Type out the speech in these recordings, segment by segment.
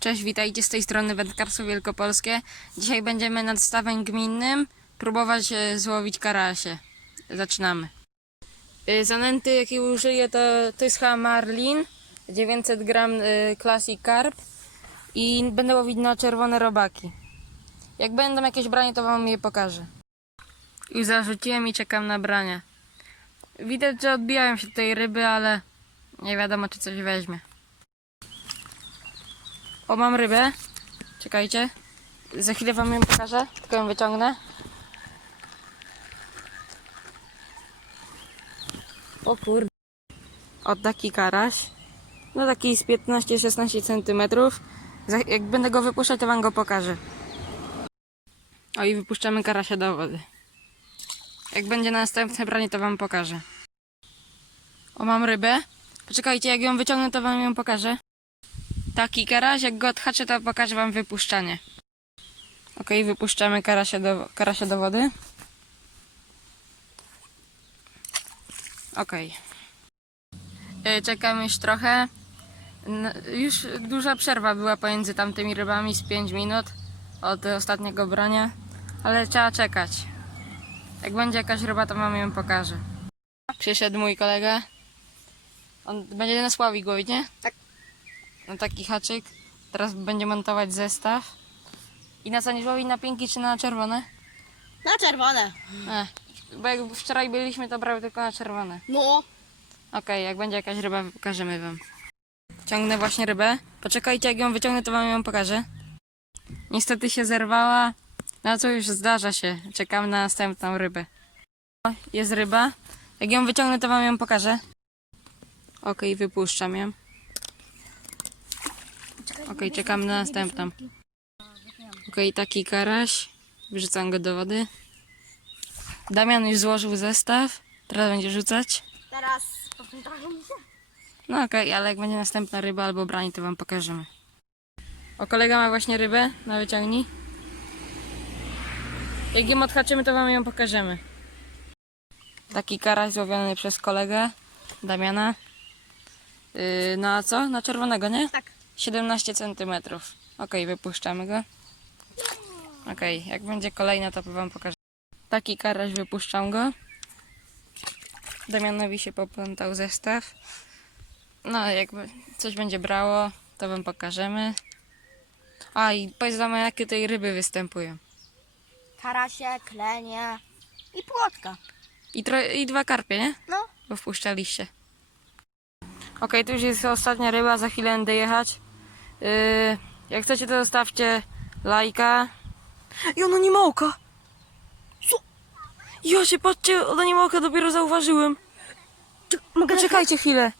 Cześć, witajcie z tej strony Wędkarstwo Wielkopolskie. Dzisiaj będziemy nad stawem gminnym próbować e, złowić karasie. Zaczynamy. E, Zanęty, jakie użyję, to, chyba Marlin, 900 gram e, Classic Carp i będę łowić na czerwone robaki. Jak będą jakieś branie, to wam je pokażę. Już zarzuciłem i czekam na brania. Widać, że odbijają się tej ryby, ale nie wiadomo, czy coś weźmie. O, mam rybę. Czekajcie. Za chwilę wam ją pokażę, tylko ją wyciągnę. O kurde. O, taki karaś. No taki z 15-16 cm. Jak będę go wypuszczać, to wam go pokażę. O i wypuszczamy karasia do wody. Jak będzie następne branie, to wam pokażę. O, mam rybę. Poczekajcie, jak ją wyciągnę, to wam ją pokażę. Taki karaś, jak go odhaczę, to pokażę wam wypuszczanie. Ok, wypuszczamy karasia do, karasia do wody. Ok. Y, Czekamy już trochę. N- Już duża przerwa była pomiędzy tamtymi rybami z 5 minut od ostatniego brania, ale trzeba czekać. Jak będzie jakaś ryba, to wam ją pokażę. Przyszedł mój kolega. On będzie nas ławić łowić, nie? Tak. Na taki haczyk. Teraz będzie montować zestaw. I na co nie łowi? Na pinki czy na czerwone? Na czerwone. E, bo jak wczoraj byliśmy, to brał tylko na czerwone. No. Okej, jak będzie jakaś ryba, pokażemy wam. Ciągnę właśnie rybę. Poczekajcie, jak ją wyciągnę, to wam ją pokażę. Niestety się zerwała. No co już zdarza się. Czekam na następną rybę. O, jest ryba. Jak ją wyciągnę, to wam ją pokażę. Okej, wypuszczam ją. Okej, czekam na następną. Okej, taki karaś. Wrzucam go do wody. Damian już złożył zestaw. Teraz będzie rzucać. Teraz się. No okej, ale jak będzie następna ryba albo branie, to wam pokażemy. O, kolega ma właśnie rybę na wyciągni. Jak ją odhaczymy, to wam ją pokażemy. Taki karaś złowiony przez kolegę Damiana. Yy, no a co? Na czerwonego, nie? Tak. 17 cm. Okej, wypuszczamy go. Okej, jak będzie kolejna, to wam pokażę. Taki karaś wypuszczam go. Damianowi się poplątał zestaw. No, jakby coś będzie brało, to wam pokażemy. A i powiedz wam, jakie tej ryby występują. Karasie, klenie i płotka. I, I dwa karpie, nie? No. Bo wpuszczaliście. Okej, tu już jest ostatnia ryba, za chwilę będę jechać. Yy, jak chcecie, to zostawcie lajka. I ona nie ma oka! Co? Ja się patrzcie, ona nie ma oka, dopiero zauważyłem. Mogę Poczekajcie chwilę.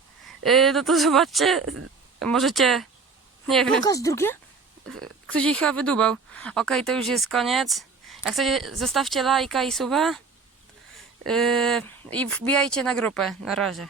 Yy, no to zobaczcie. Możecie. Nie wiem. Pokaż drugie? Ktoś ich chyba wydubał. Okej, to już jest koniec. Jak chcecie, zostawcie lajka i suba. Yy, I wbijajcie na grupę. Na razie.